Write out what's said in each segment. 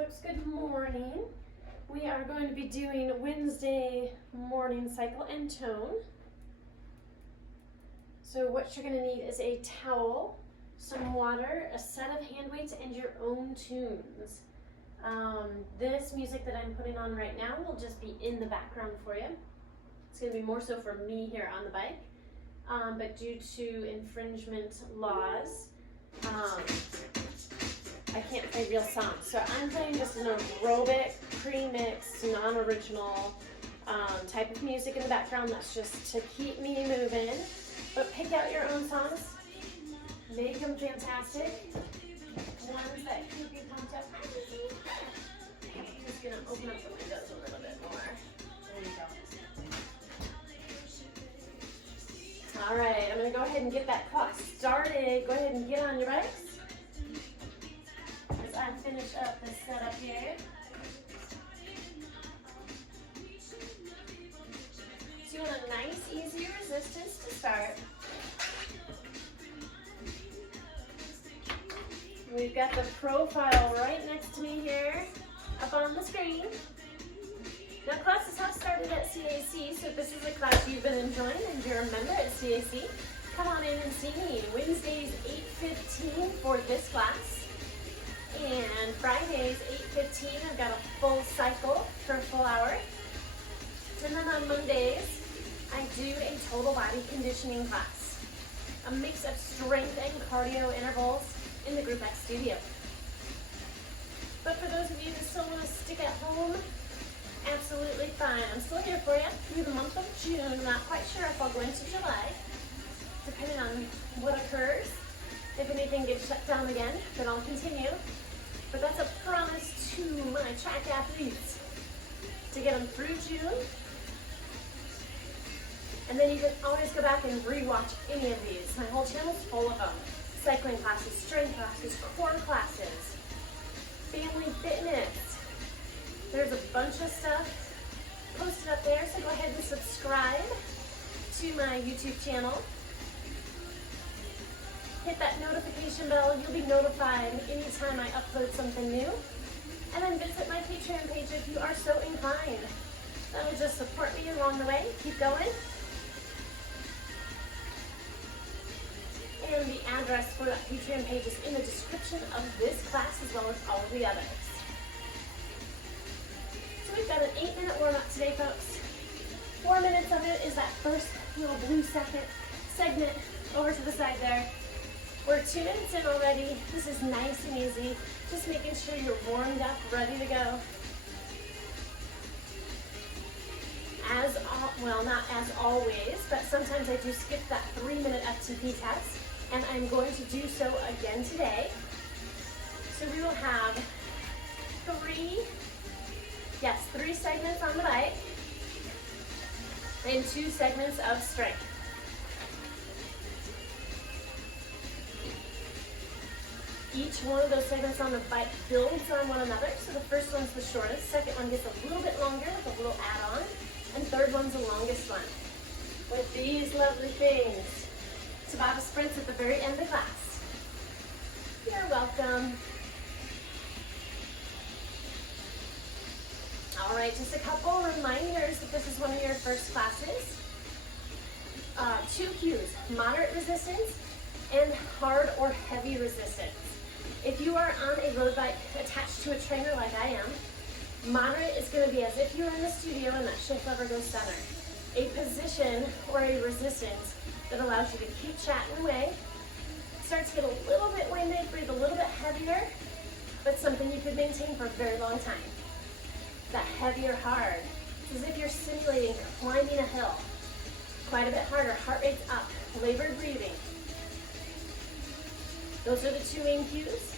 folks, good morning. We are going to be doing Wednesday morning cycle and tone. So what you're going to need is a towel, some water, a set of hand weights, and your own tunes. This music that I'm putting on right now will just be in the background for you. It's going to be more so for me here on the bike, but due to infringement laws, I can't play real songs. So I'm playing just an aerobic, pre-mixed, non-original type of music in the background that's just to keep me moving. But pick out your own songs, make them fantastic, ones that keep you pumped up. I'm just gonna open up the windows a little bit more. There you go. All right, I'm gonna go ahead and get that clock started. Go ahead and get on your bikes as I finish up this setup here. So you want a nice, easy resistance to start. We've got the profile right next to me here, up on the screen. Now classes have started at CAC, so if this is a class you've been enjoying and you're a member at CAC, come on in and see me. Wednesdays 8:15 for this class. And Fridays 8:15, I've got a full cycle for a full hour. And then on Mondays, I do a total body conditioning class. A mix of strength and cardio intervals in the Group X studio. But for those of you who still want to stick at home, absolutely fine. I'm still here for you through the month of June. I'm not quite sure if I'll go into July, depending on what occurs. If anything gets shut down again, then I'll continue. But that's a promise to my track athletes to get them through June. And then you can always go back and rewatch any of these. My whole channel's full of them. Cycling classes, strength classes, core classes, family fitness. There's a bunch of stuff posted up there, so go ahead and subscribe to my YouTube channel. Hit that notification bell. You'll be notified anytime I upload something new. And then visit my Patreon page if you are so inclined. That'll just support me along the way. Keep going. And the address for that Patreon page is in the description of this class as well as all of the others. So we've got an 8-minute warm-up today, folks. 4 minutes of it is that first little blue segment over to the side there. We're 2 minutes in already. This is nice and easy. Just making sure you're warmed up, ready to go. Not as always, but sometimes I do skip that 3-minute FTP test, and I'm going to do so again today. So we will have three segments on the bike and 2 segments of strength. Each one of those segments on the bike builds on one another. So the first one's the shortest, second one gets a little bit longer with a little add-on, and third one's the longest one with these lovely things. Tabata sprints at the very end of the class. You're welcome. All right, just a couple reminders that this is one of your first classes. 2 cues, moderate resistance and hard or heavy resistance. If you are on a road bike attached to a trainer like I am, moderate is going to be as if you're in the studio and that shift lever goes center. A position or a resistance that allows you to keep chatting away, start to get a little bit winded, breathe a little bit heavier, but something you could maintain for a very long time. That heavier hard. It's as if you're simulating climbing a hill. Quite a bit harder, heart rate's up, labored breathing. Those are the 2 main cues,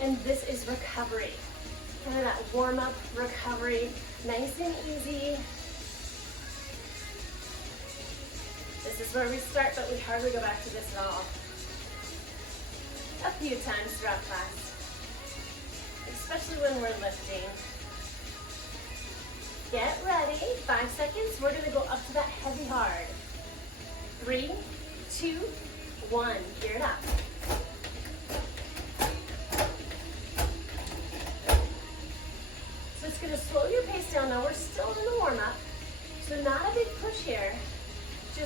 and this is recovery. Kind of that warm-up recovery, nice and easy. This is where we start, but we hardly go back to this at all. A few times throughout class, especially when we're lifting. Get ready, 5 seconds. We're gonna go up to that heavy hard. 3, 2, 1, gear it up.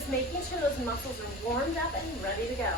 just making sure those muscles are warmed up and ready to go.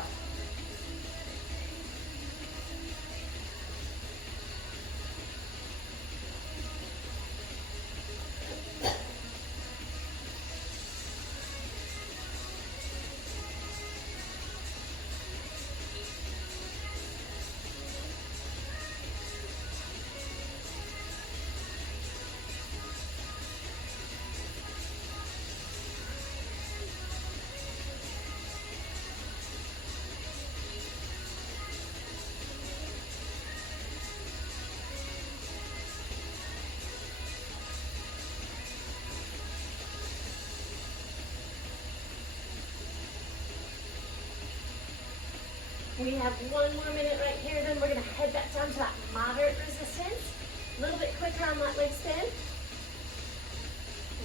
We have one more minute right here, then we're gonna head back down to that moderate resistance. A little bit quicker on that leg spin.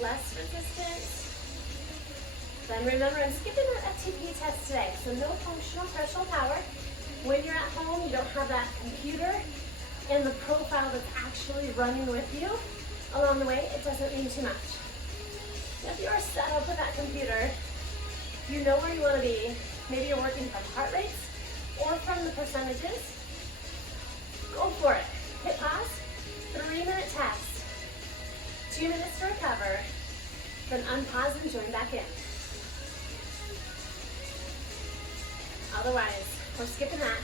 Less resistance. Then remember, I'm skipping that FTP test today, so no functional threshold power. When you're at home, you don't have that computer and the profile that's actually running with you along the way, it doesn't mean too much. If you're set up with that computer, you know where you wanna be. Maybe you're working from heart rates, or from the percentages, go for it. Hit pause, 3-minute test, 2 minutes to recover, then unpause and join back in. Otherwise, we're skipping that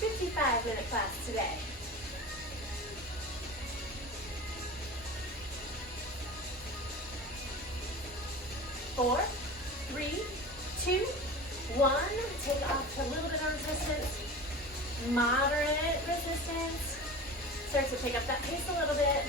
55-minute class today. Four, three, two, 1, take off to a little bit of resistance, moderate resistance, start to pick up that pace a little bit.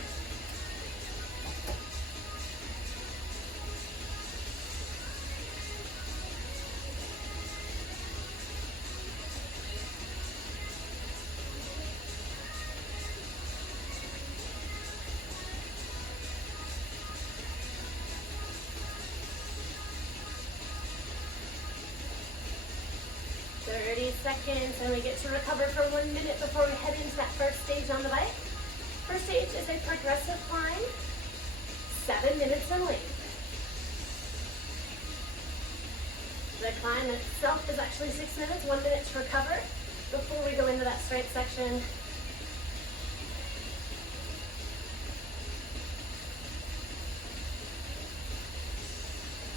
Seconds, and we get to recover for 1 minute before we head into that first stage on the bike. First stage is a progressive climb, 7 minutes in length. The climb itself is actually 6 minutes, 1 minute to recover before we go into that straight section.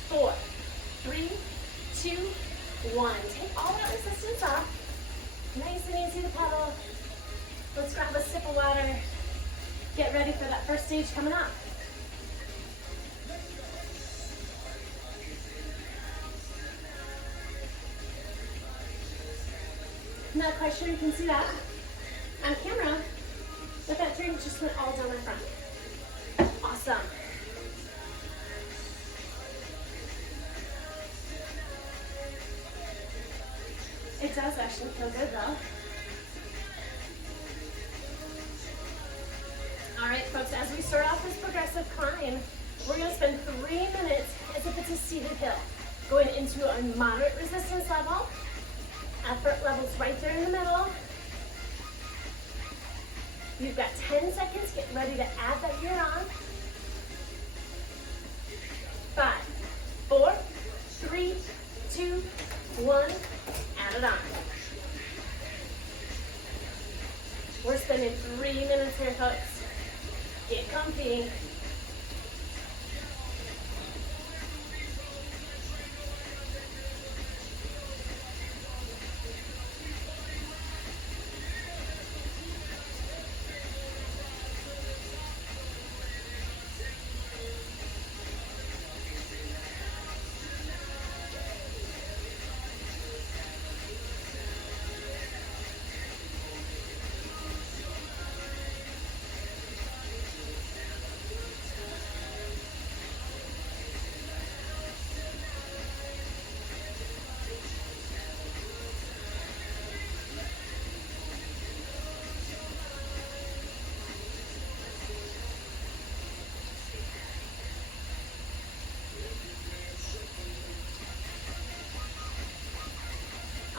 Four, three, two, 1. Take all that resistance off. Nice and easy to pedal. Let's grab a sip of water. Get ready for that first stage coming up. Not quite sure you can see that on camera, but that drink just went all down my front. Awesome. It does actually feel good though. All right, folks, as we start off this progressive climb, we're gonna spend 3 minutes as if it's a seated hill, going into a moderate resistance level. Effort level's right there in the middle. You've got 10 seconds, get ready to add that gear on. 5, 4, 3, 2, 1. Add it on. We're spending 3 minutes here, folks. Get comfy.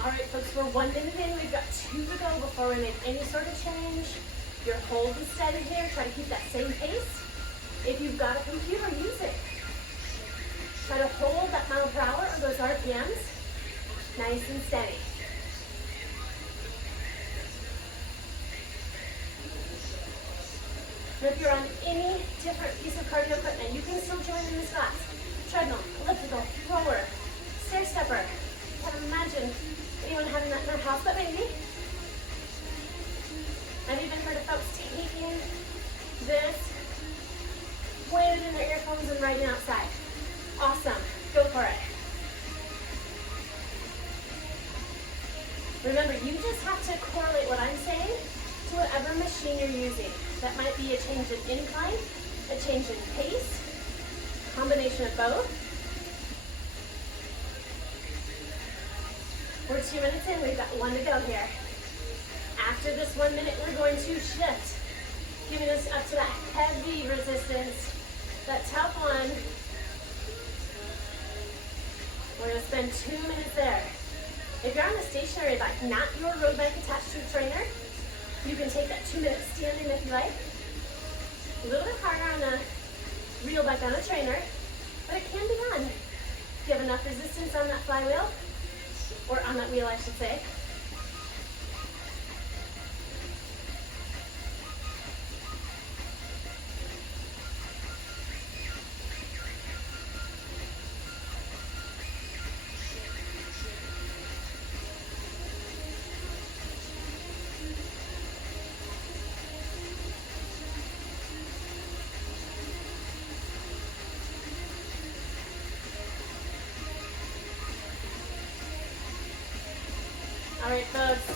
All right, folks, we're 1 minute in. We've got 2 to go before we make any sort of change. Your hold is steady here. Try to keep that same pace. If you've got a computer, use it. Try to hold that mile per hour or those RPMs nice and steady. And if you're on any different piece of cardio equipment, you can still join in this class. Treadmill, elliptical, rower, stair stepper. I can't imagine anyone having that in their house, but maybe. I've even heard of folks taking this, putting it in their earphones and riding outside. Awesome, go for it. Remember, you just have to correlate what I'm saying to whatever machine you're using. That might be a change in incline, a change in pace, combination of both. We're 2 minutes in, we've got 1 to go here. After this 1 minute, we're going to shift, giving us up to that heavy resistance, that tough one. We're gonna spend 2 minutes there. If you're on a stationary bike, not your road bike attached to a trainer, you can take that 2 minutes standing if you like. A little bit harder on a real bike on a trainer, but it can be done. If you have enough resistance on that flywheel, or on that wheel I should say. All right, folks,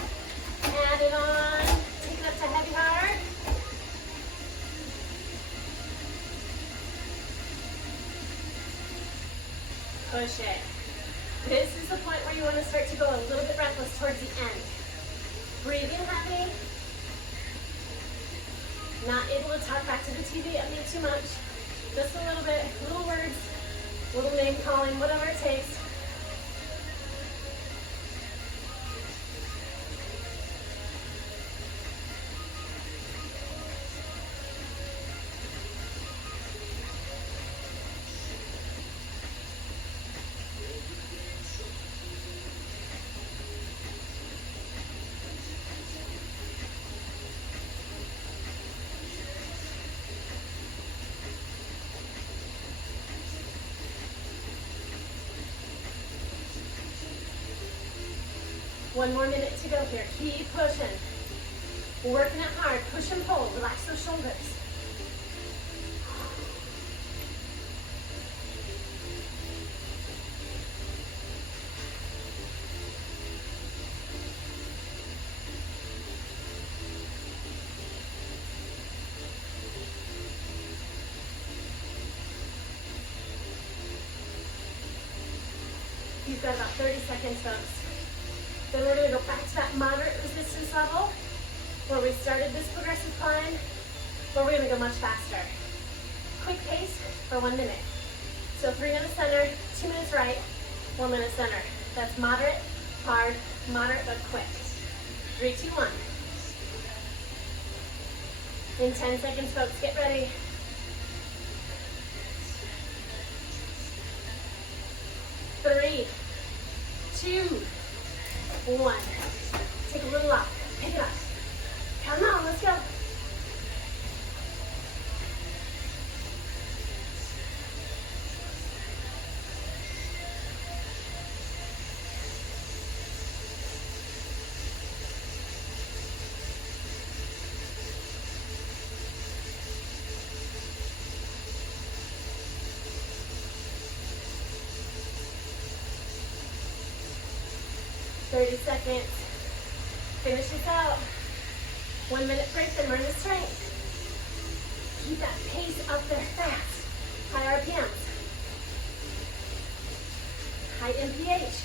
add it on, take it up to heavy hard. Push it. This is the point where you want to start to go a little bit breathless towards the end. Breathing heavy. Not able to talk back to the TV at me too much. Just a little bit, little words, little name calling, whatever it takes. One more minute to go here. Keep pushing. Working it hard. Push and pull. Relax those shoulders. You've got about 30 seconds, folks. Then we're going to go back to that moderate resistance level where we started this progressive climb, but we're going to go much faster. Quick pace for 1 minute. So 3 minutes center, 2 minutes right, 1 minute center. That's moderate, hard, moderate, but quick. 3, 2, 1. In 10 seconds, folks, get ready. Three, 2, 1. Take a little off. Pick it up. Come on, let's go. Seconds. Finish this out. 1 minute break, then learn the strength. Keep that pace up there fast. High RPMs. High MPH.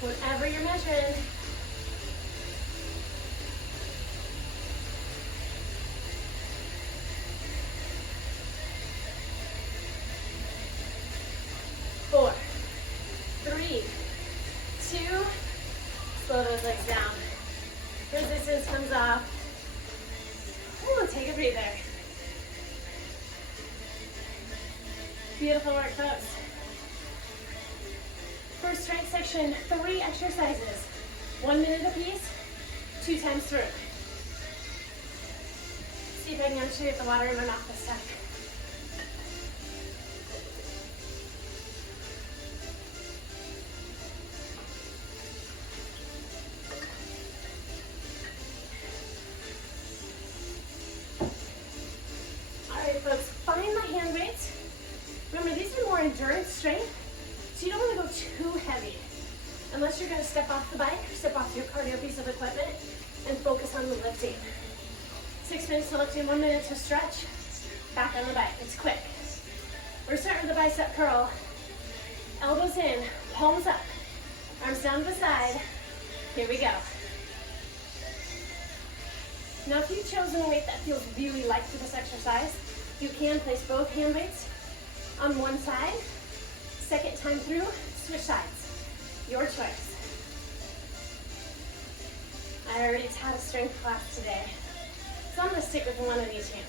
Whatever you're measuring. Four, 3, 2, slow those legs down. Resistance comes off. Ooh, take a breather. Beautiful work, folks. core strength section, 3 exercises. 1 minute apiece, 2 times through. See if I can actually get the water in my mouth this time. Alright folks, find the hand weights. Remember, these are more endurance strength, so you don't want to go too heavy. Unless you're going to step off the bike or step off your cardio piece of equipment and focus on the lifting. 6 minutes to lifting, 1 minute to stretch. Back on the bike, it's quick. We're starting with the bicep curl. Elbows in, palms up, arms down to the side. Here we go. Now if you've chosen a weight that feels really light for this exercise, you can place both hand weights on one side. Second time through, switch sides. Your choice. I already taught a strength class today, so I'm going to stick with one on each hand.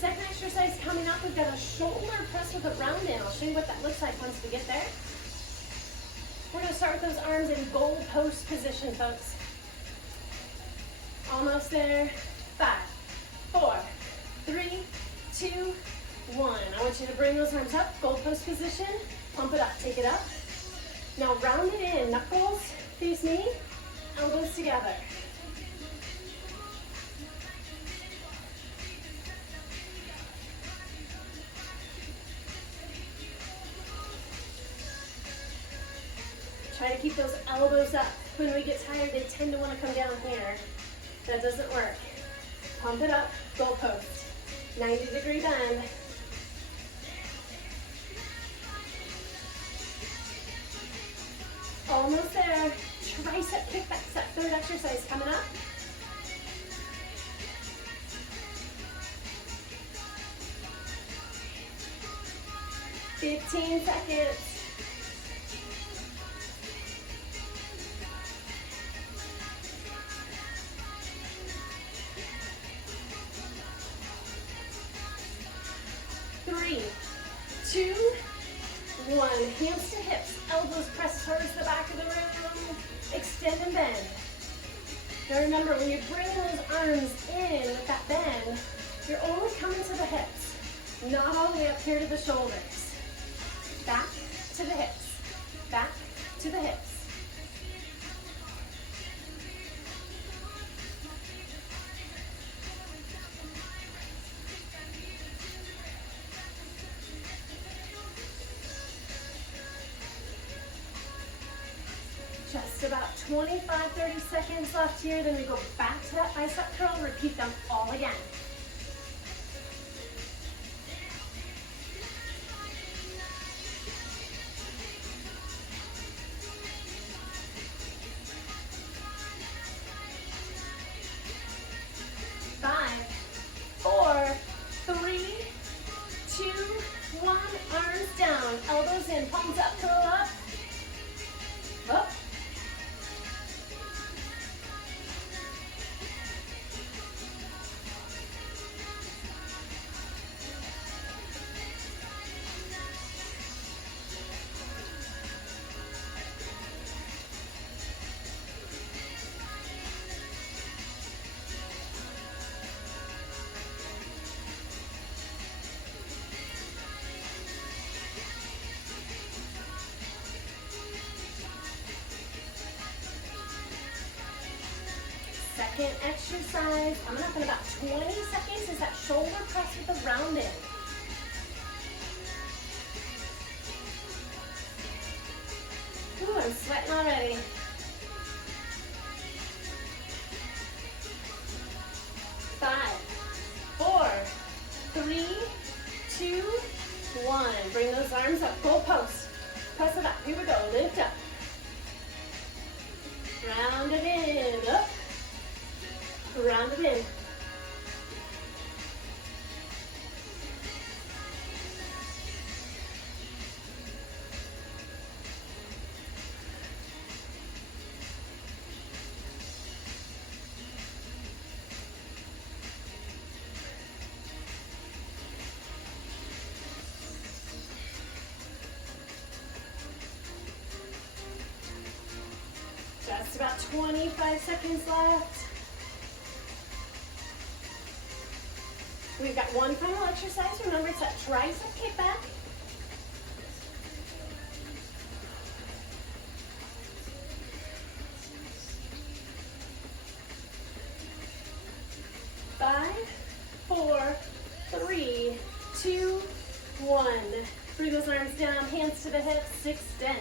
Second exercise coming up, we've got a shoulder press with a round in. I'll show you what that looks like once we get there. We're going to start with those arms in goal post position, folks. Almost there. 5, 4, 3, 2, 1. I want you to bring those arms up, goal post position. Pump it up, take it up. Now round it in, knuckles face me, elbows together. Try to keep those elbows up. When we get tired, they tend to want to come down here. That doesn't work. Pump it up, goal post. 90-degree bend. Almost there. Tricep kickbacks, that third exercise coming up. "15 seconds. Three, 2, 1. Hands to hips, elbows pressed towards the back of the room. Extend and bend. Now remember, when you bring those arms in with that bend, you're only coming to the hips, not all the way up here to the shoulders. Back to the hips, back to the hips. Just about 25-30 seconds left here, then we go back to that bicep curl, repeat them all again. Five, 4, 3, 2, 1. Arms down, elbows in, palms up, curl up. Up. Second exercise, coming up in about 20 seconds, is that shoulder press with a round in. Ooh, I'm sweating already. Five, 4, 3, 2, 1. Bring those arms up, goal post. Press it up, here we go, lift up. Round it in, up. Round it in. 25 seconds left. We've got one final exercise. Remember, it's that tricep kickback. Five, four, three, two, one. Bring those arms down, hands to the hips, extend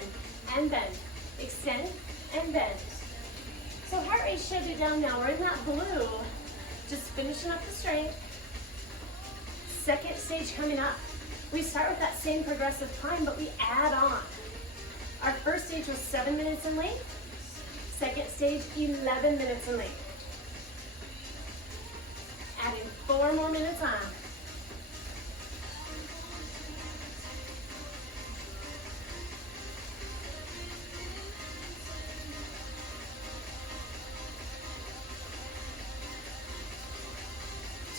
and bend. Extend and bend. So heart rate should be down now. We're in that blue. Just finishing up the strength. Second stage coming up. We start with that same progressive time, but we add on. Our first stage was 7 minutes in length. Second stage, 11 minutes in length. Adding 4 more minutes on.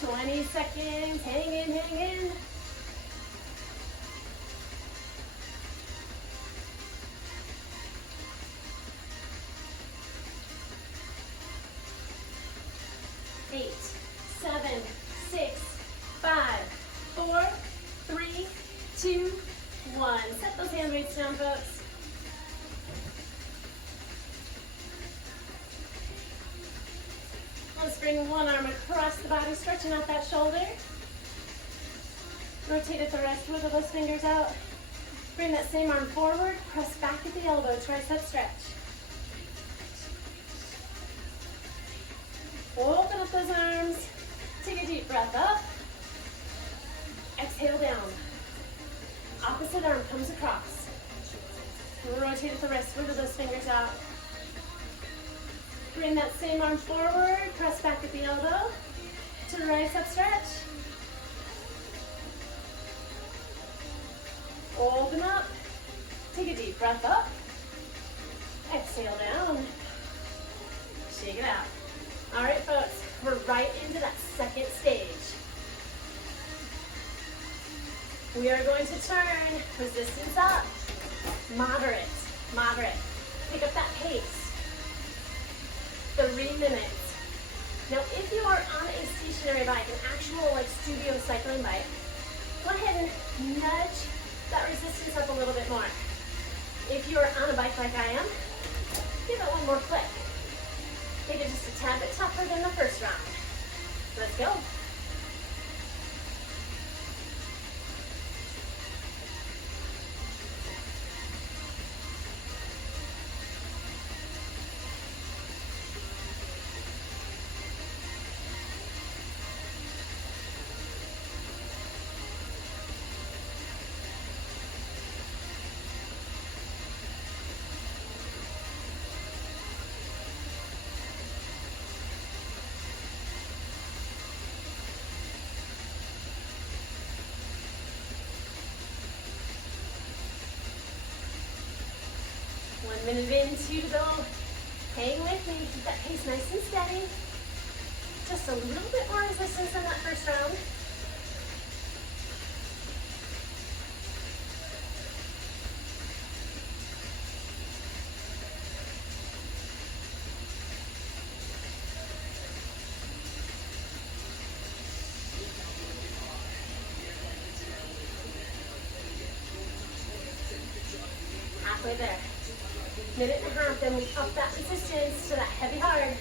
Twenty seconds, hang in, hang in. Eight, 7, 6, 5, 4, 3, 2, 1. Set those hand weights down, folks. Let's bring one arm across the body, stretching out that shoulder. Rotate at the wrist, wiggle those fingers out. Bring that same arm forward, press back at the elbow, tricep stretch. Open up those arms. Take a deep breath up. Exhale down. Opposite arm comes across. Rotate at the wrist, wiggle those fingers out. Bring that same arm forward, press back at the elbow to tricep stretch. Open up. Take a deep breath up. Exhale down. Shake it out. All right, folks, we're right into that second stage. We are going to turn resistance up. Moderate, moderate. Pick up that pace. 3 minutes. Now, if you are on a stationary bike, an actual like studio cycling bike, go ahead and nudge that resistance up a little bit more. If you are on a bike like I am, give it one more click. Make it just a tad bit tougher than the first round. Let's go. Minute in, 2 to go. Hang with me, keep that pace nice and steady. Just a little bit more resistance in that first round. Halfway there. Minute and a half, then we up that resistance to that heavy hard.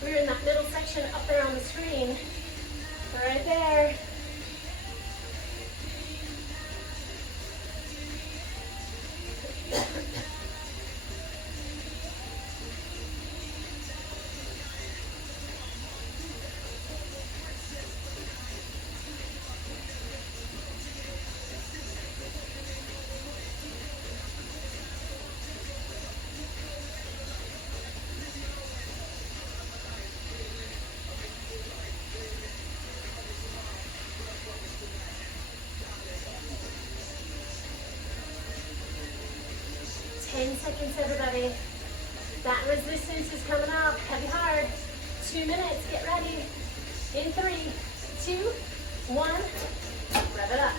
We're in that middle section up there on the screen. Right there. 10 seconds, everybody. That resistance is coming up, heavy, hard. 2 minutes, get ready. In 3, 2, 1, rev it up.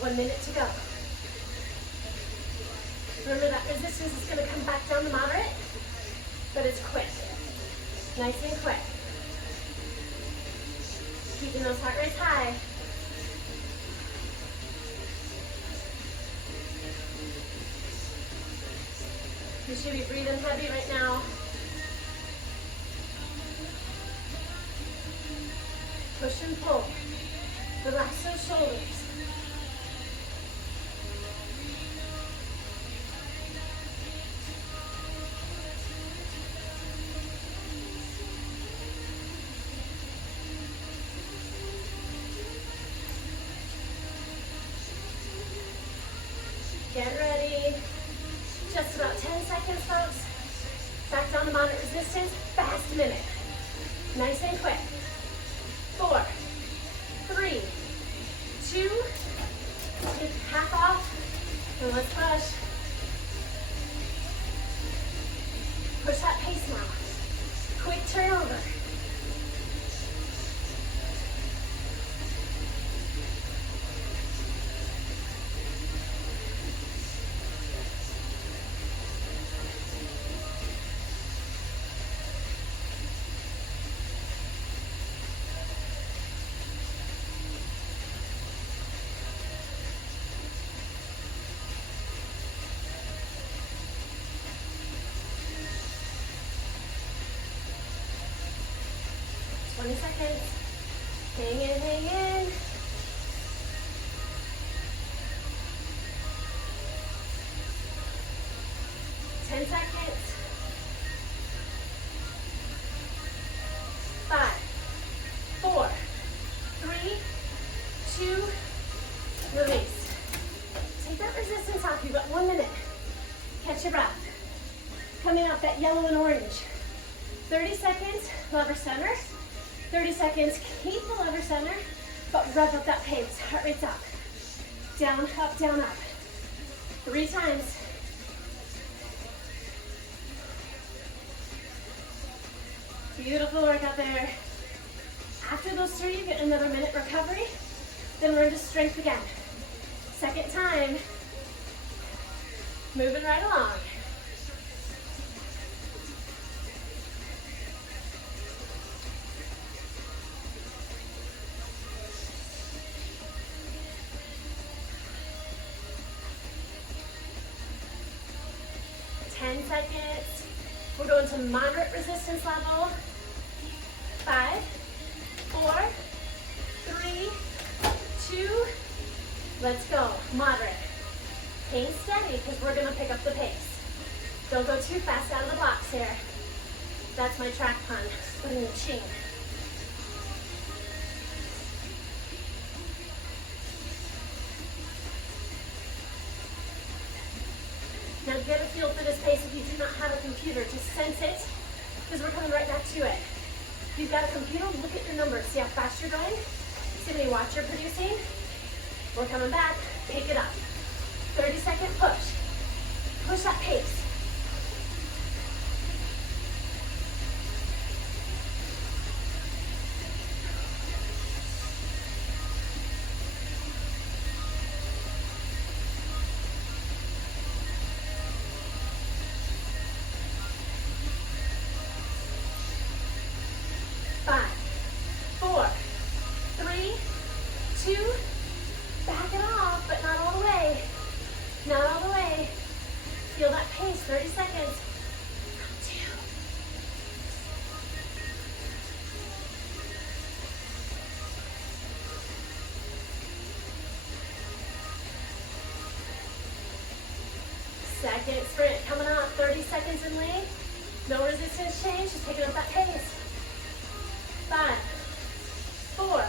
One minute to go. Remember that resistance is going to come back down to moderate, but it's quick. Nice and quick. Keeping those heart rates high. You should be breathing heavy right now. Push and pull. Relax those shoulders. Get ready. Just about 10 seconds, folks. Back down to moderate resistance. Fast minute. Nice and quick. 4, 3, 2. Take half off. And let's push. Push that pace now. Quick turnover. Seconds. Hang in, hang in. Ten seconds. 5, 4, 3, 2, release. Take that resistance off. You've got 1 minute. Catch your breath. Coming out that yellow and orange. 30 seconds, lever center. 30 seconds, keep the lever center, but rev up that pace. Heart rate's up. Down, up, down, up. 3 times. Beautiful work out there. After those 3, you get another minute recovery. Then we're into strength again. Second time. Moving right along. Seconds. We're going to moderate resistance level. 5, 4, 3, 2. Let's go. Moderate. Hang steady because we're going to pick up the pace. Don't go too fast out of the blocks here. That's my track pun. Put in the ching. Now get a feel for this pace. If you do not have a computer, just sense it, because we're coming right back to it. If you've got a computer, look at your numbers. See how fast you're going. See how many watts you're producing. We're coming back. Pick it up. 30-second push. Push that pace. Feel that pace, 30 seconds. 2. Second sprint coming up, 30 seconds in length. No resistance change, just taking up that pace. 5, 4,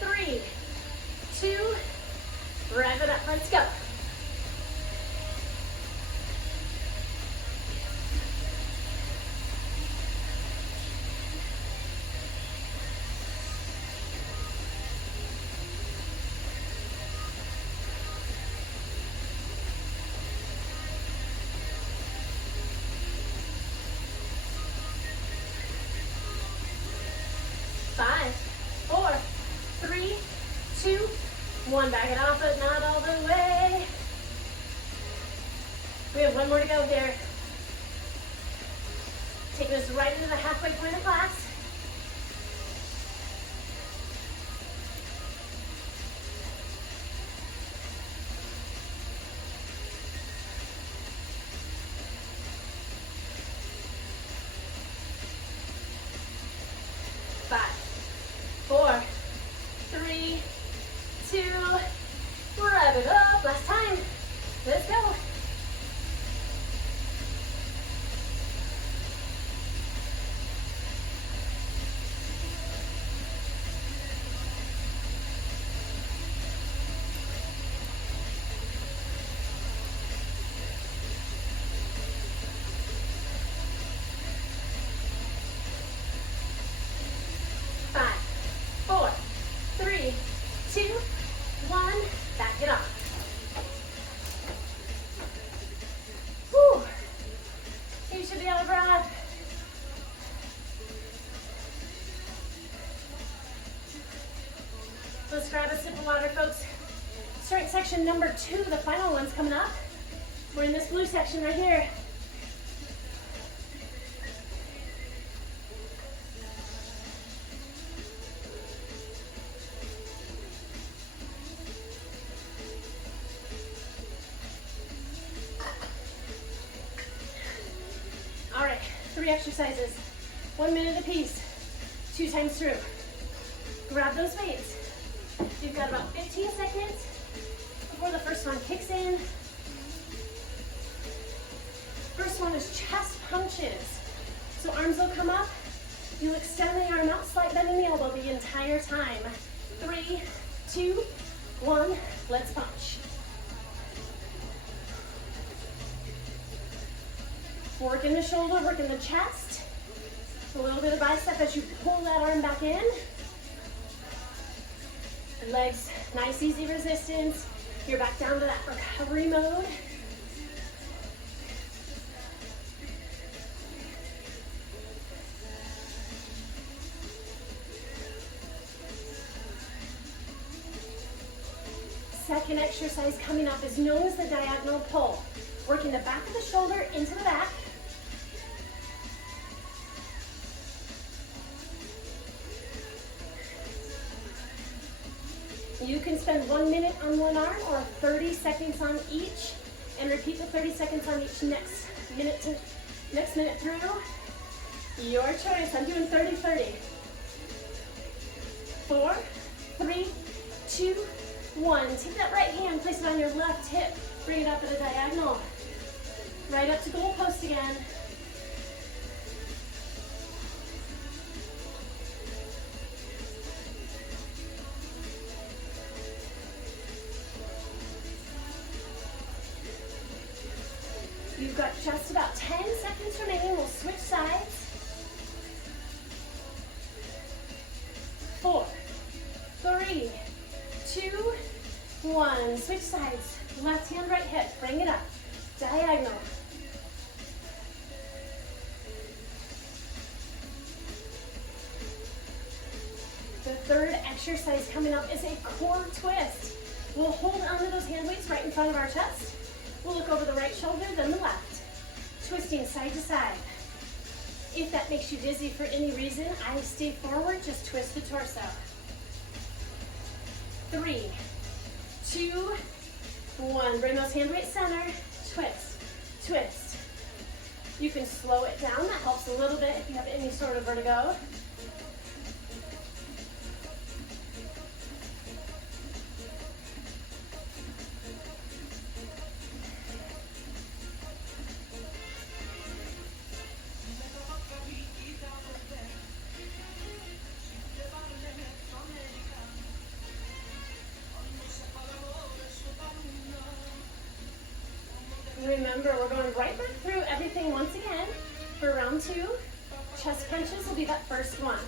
3, 2, rev it up, let's go. One, back it off, but not all the way. We have one more to go here. Taking us right into the halfway point of class. Five, 4, 3, 2, rev it up, last time. Let's go. Let's grab a sip of water, folks. Strength section number 2, the final one's coming up. We're in this blue section right here. All right, 3 exercises, 1 minute apiece, 2 times through. Grab those weights. You've got about 15 seconds before the first one kicks in. First one is chest punches. So arms will come up. You'll extend the arm out, slight bend in the elbow the entire time. 3, 2, 1, let's punch. Work in the shoulder, work in the chest. A little bit of bicep as you pull that arm back in. Legs, nice easy resistance. You're back down to that recovery mode. Second exercise coming up is known as the diagonal pull. Working the back of the shoulder into the back. You can spend 1 minute on one arm or 30 seconds on each, and repeat the 30 seconds on each next minute through. Your choice. I'm doing 30-30. 4, 3, 2, 1. Take that right hand, place it on your left hip. Bring it up at a diagonal. Right up to goal post again. You've got just about 10 seconds remaining. We'll switch sides. 4, 3, 2, 1. Switch sides. Left hand, right hip. Bring it up. Diagonal. The third exercise coming up is a core twist. We'll hold onto those hand weights right in front of our chest. We'll look over the right shoulder, then the left. Twisting side to side. If that makes you dizzy for any reason, I stay forward, just twist the torso. 3, 2, 1. Bring those hand weights center, twist. twist. You can slow it down. That helps a little bit if you have any sort of vertigo. Remember, we're going right back through everything once again for round 2. Chest crunches will be that first one.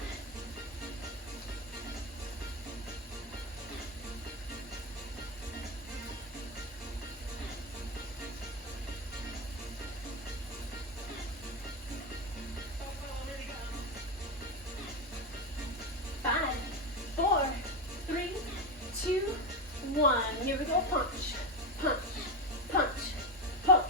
Five, 4, 3, 2, 1. Here we go. Punch, punch, punch. Punch.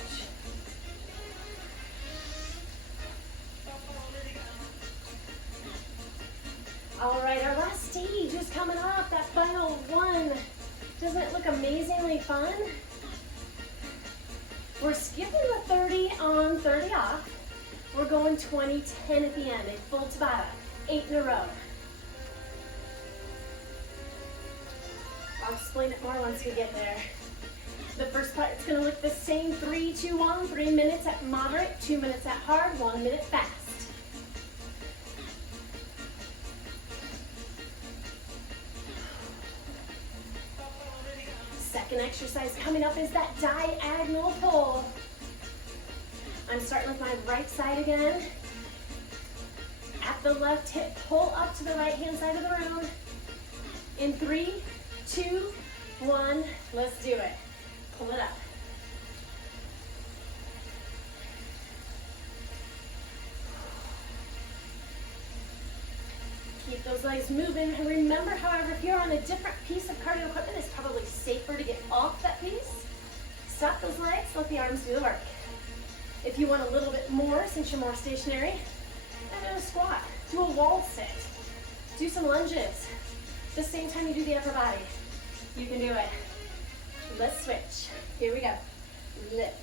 All right, our last stage is coming up. That final one. Doesn't it look amazingly fun? We're skipping the 30 on, 30 off. We're going 20, 10 at the end. A full Tabata, 8 in a row. I'll explain it more once we get there. The first part is going to look the same. 3, 2, 1. 3 minutes at moderate, 2 minutes at hard, 1 minute fast. Second exercise coming up is that diagonal pull. I'm starting with my right side again. At the left hip, pull up to the right hand side of the room. In 3, 2, 1, let's do it. Pull it up. Keep those legs moving. And remember, however, if you're on a different piece of cardio equipment, it's probably safer to get off that piece. Stop those legs, let the arms do the work. If you want a little bit more, since you're more stationary, do a squat, do a wall sit, do some lunges. The same time you do the upper body, you can do it. Let's switch. Here we go. Lift.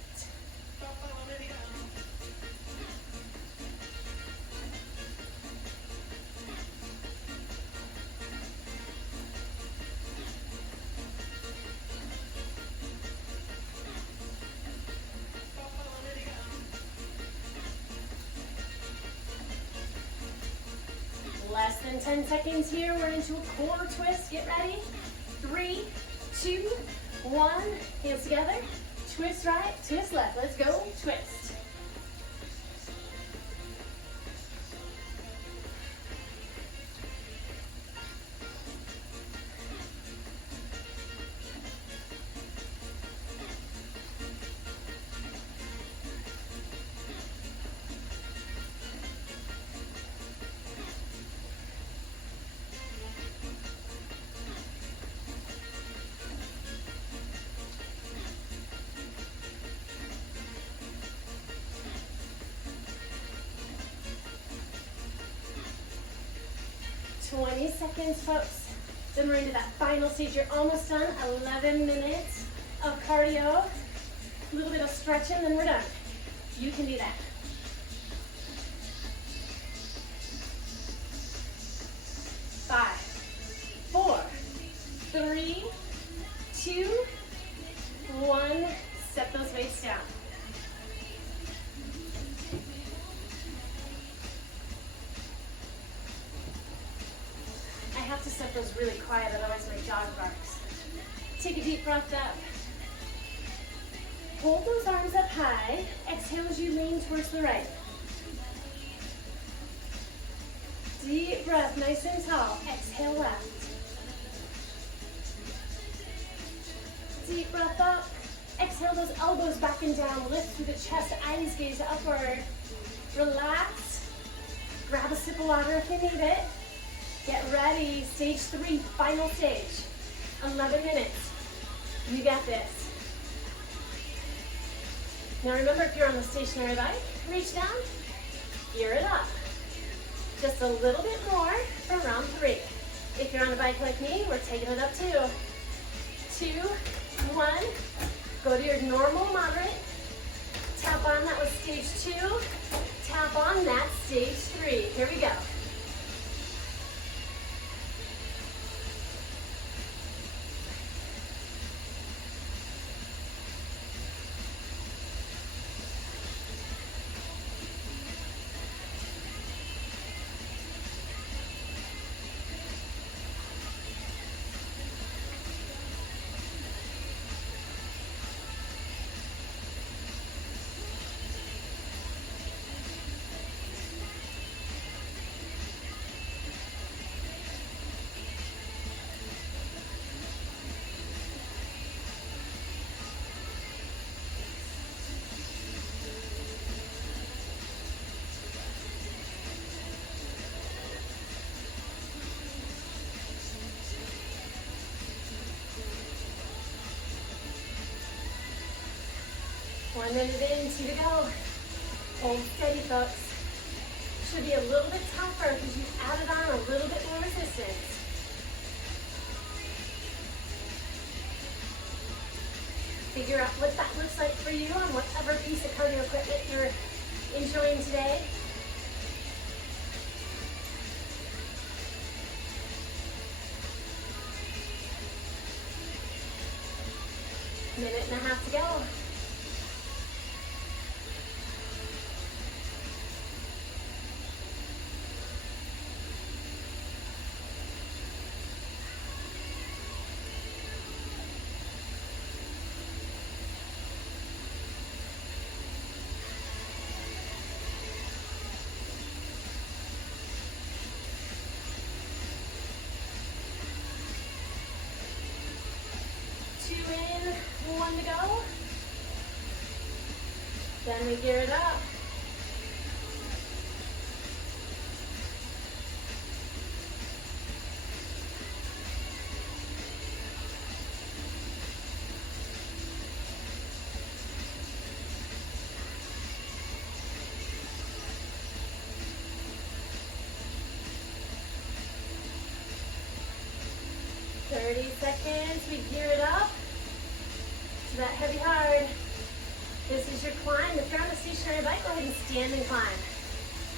Less than 10 seconds here. We're into a core twist. Get ready. 3, 2, 1. Hands together. Twist right, twist left. Let's go. Twist. Twenty seconds, folks. Then we're into that final stage. You're almost done. 11 minutes of cardio. A little bit of stretching, then we're done. You can do that. Five, 4, 3, 2, 1. Set those weights down. I have to set those really quiet, otherwise my dog barks. Take a deep breath up. Hold those arms up high. Exhale as you lean towards the right. Deep breath, nice and tall. Exhale left. Deep breath up. Exhale those elbows back and down. Lift through the chest, eyes gaze upward. Relax. Grab a sip of water if you need it. Get ready. Stage 3, final stage. 11 minutes. You got this. Now remember, if you're on the stationary bike, reach down, gear it up. Just a little bit more for round 3. If you're on a bike like me, we're taking it up 2. 2, 1. Go to your normal moderate Tabata stage 2, tap on that stage 3. Here we go. One minute in, 2 to go. Hold steady, folks. Should be a little bit tougher because you added on a little bit more resistance. Figure out what that looks like for you on whatever piece of cardio equipment you're enjoying today. Minute and a half to go. One to go. Then we gear it up. Seconds, we gear it up. That heavy hard. This is your climb. If you're on a stationary bike, go ahead and stand and climb.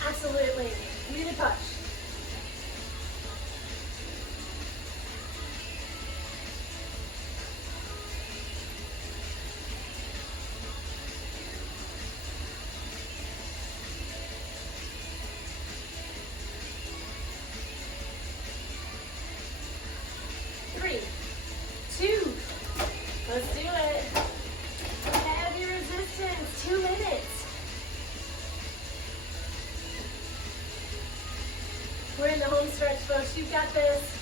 Absolutely. Really push. Let's do it. Heavy resistance, 2 minutes. We're in the home stretch, folks. You've got this.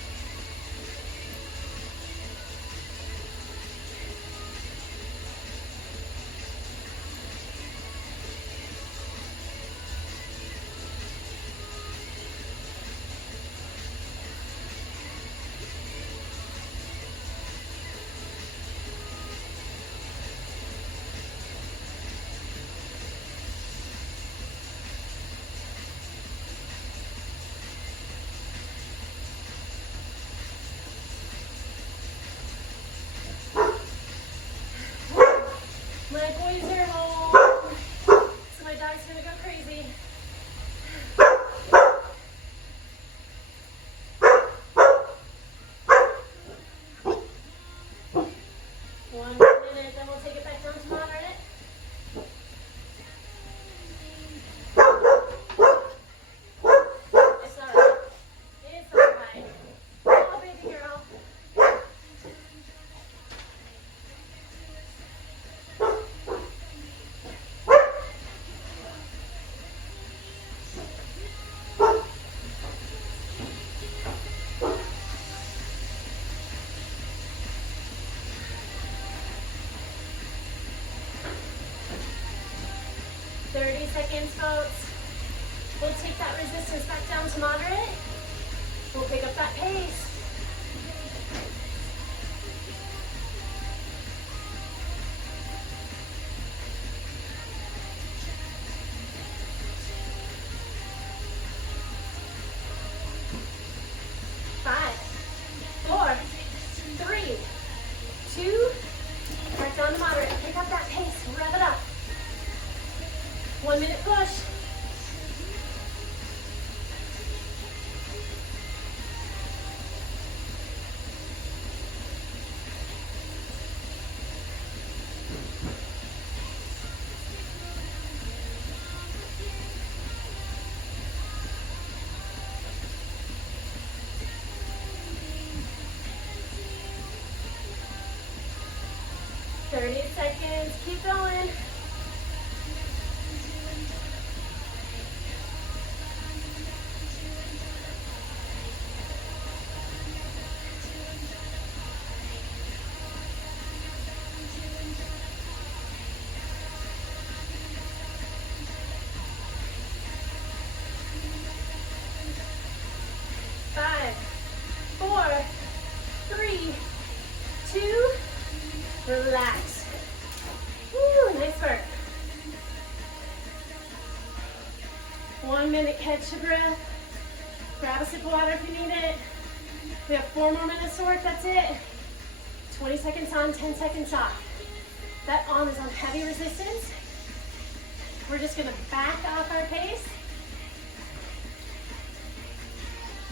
My boys are home, so my dog's gonna go crazy. One more minute, then we'll take it back down to moderate. It's alright. It's alright. Oh, baby girl. Seconds, folks. We'll take that resistance back down to moderate. We'll pick up that pace. Five, 4, 3, 2, back down to moderate. Pick up that pace. Rev it up. minute catch your breath. Grab a sip of water if you need it. We have 4 more minutes to work, that's it. 20 seconds on, 10 seconds off. That on is on heavy resistance. We're just gonna back off our pace.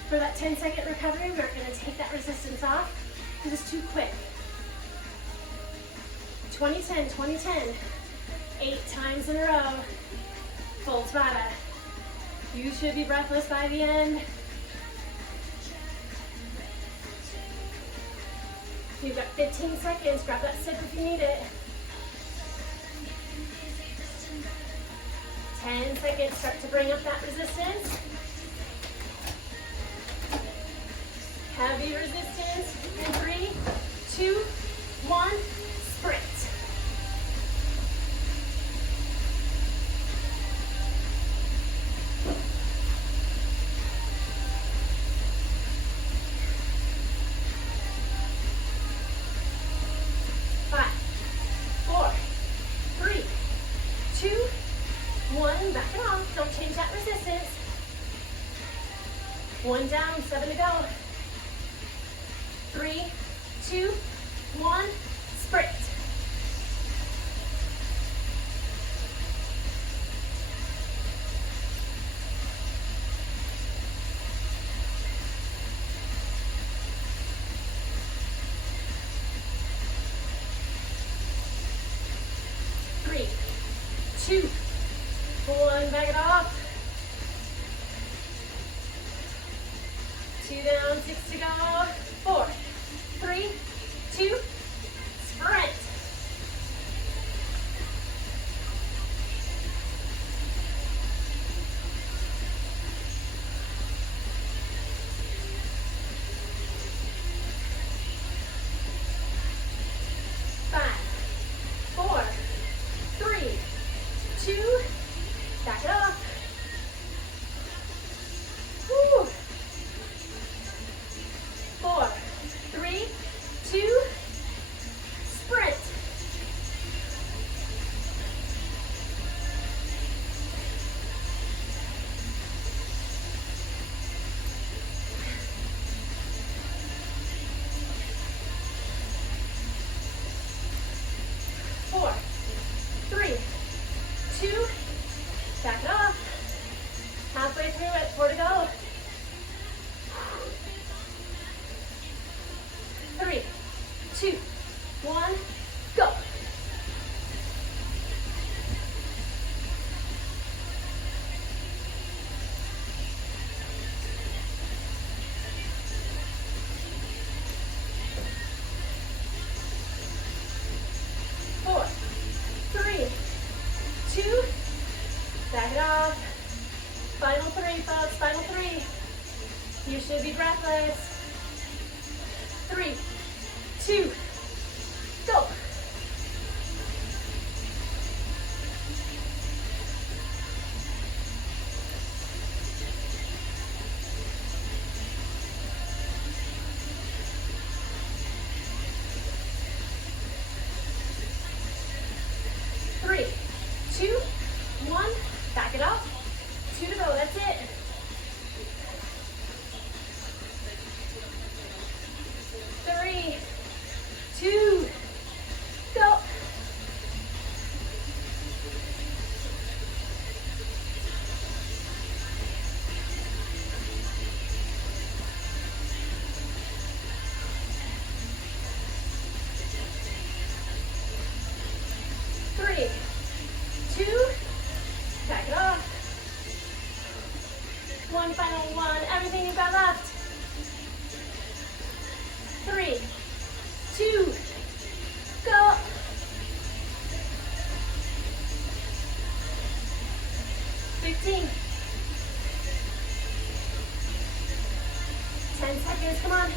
For that 10-second recovery, we're gonna take that resistance off because it's too quick. 20-10, 20-10. 8 times in a row. Full Tabata. You should be breathless by the end. You've got 15 seconds. Grab that sip if you need it. 10 seconds. Start to bring up that resistance. Heavy resistance. In 3, 2, 1, sprint. One down, 7 to go. 3, 2, 1, sprint. Three, 2, 1, back it off. 2 down, 6 to go. 4, 3, 2, sprint. Back it off. Halfway through it, 4 to go. 3, 2, 1, go. Back it off. Final 3, folks. Final 3. You should be breathless. 3, 2, go. Three, 2, 1. Back it up. 2 to go, that's it. 3, 2, go. Three, 2, back it off. 1 final 1, everything you've got left. 3, 2, go. $15. 10 seconds, come on.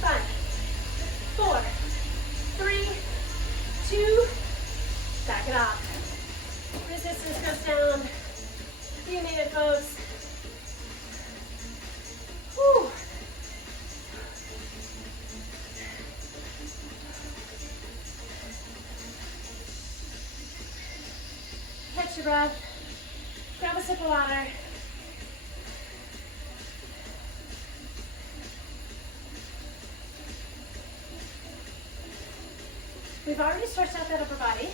5, 4, 3, 2, back it off. Resistance goes down. You made it, folks. Whew. your breath. Grab a sip of water. We've already stretched out that upper body,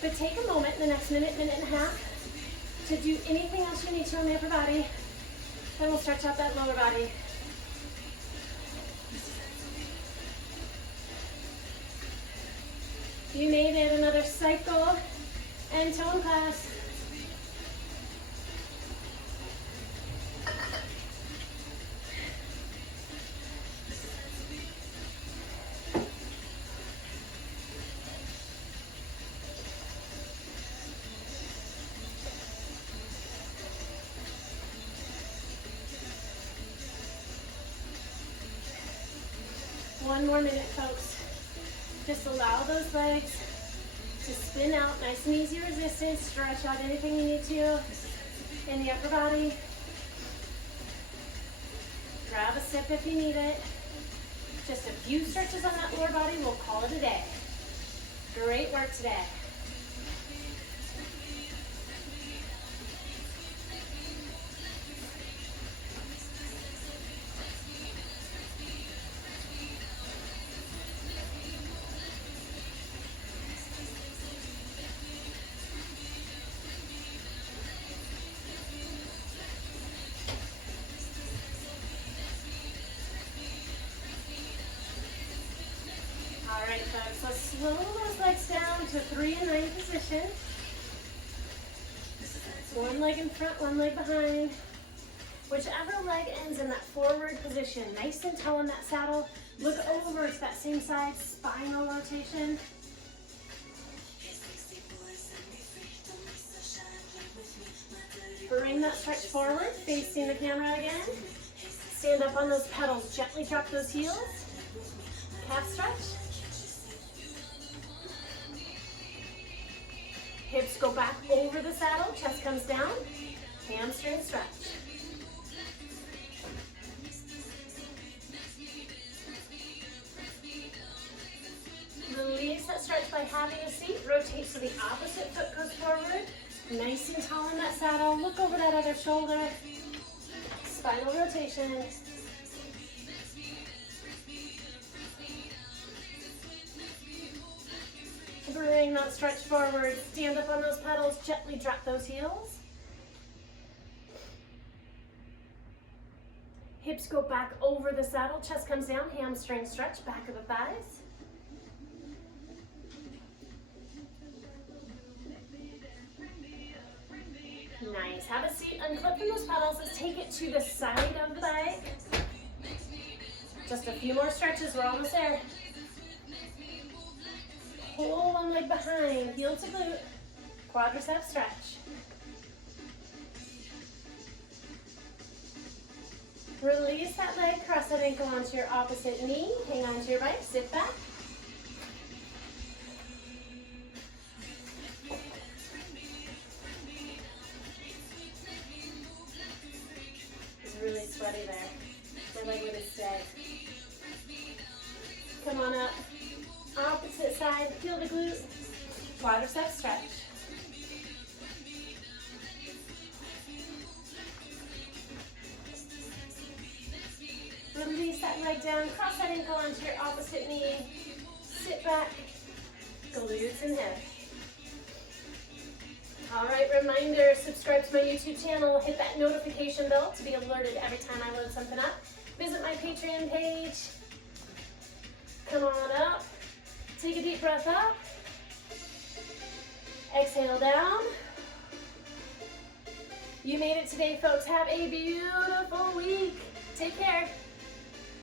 but take a moment in the next minute, minute and a half to do anything else you need to on the upper body. Then we'll stretch out that lower body. You made it. Another cycle and tone class. One more minute, folks. Just allow those legs to spin out, nice and easy resistance. Stretch out anything you need to in the upper body. Grab a sip if you need it. Just a few stretches on that lower body, we'll call it a day. Great work today. All right, folks, let's slow those legs down to 3 and 9 position. One leg in front, one leg behind. Whichever leg ends in that forward position, nice and tall in that saddle. Look over to that same side, spinal rotation. Bring that stretch forward, facing the camera again. Stand up on those pedals, gently drop those heels. Calf stretch. Hips go back over the saddle, chest comes down, hamstring stretch. Release that stretch by having a seat. Rotate so the opposite foot goes forward. Nice and tall in that saddle. Look over that other shoulder. Spinal rotation. Bring that stretch forward. Stand up on those pedals. Gently drop those heels. Hips go back over the saddle. Chest comes down. Hamstring stretch. Back of the thighs. Nice. Have a seat. Unclip from those pedals. Let's take it to the side of the bike. Just a few more stretches. We're almost there. Pull one leg behind, heel to glute, quadricep stretch. Release that leg, cross that ankle onto your opposite knee, hang on to your bike, sit back. It's really sweaty there. My leg would have stayed. Come on up. Opposite side, heel to glute, quadricep stretch. Release that leg down, cross that ankle onto your opposite knee, sit back, glutes and hips. All right, reminder, subscribe to my YouTube channel, hit that notification bell to be alerted every time I load something up. Visit my Patreon page. Come on up. Take a deep breath up. Exhale down. You made it today, folks. Have a beautiful week. Take care.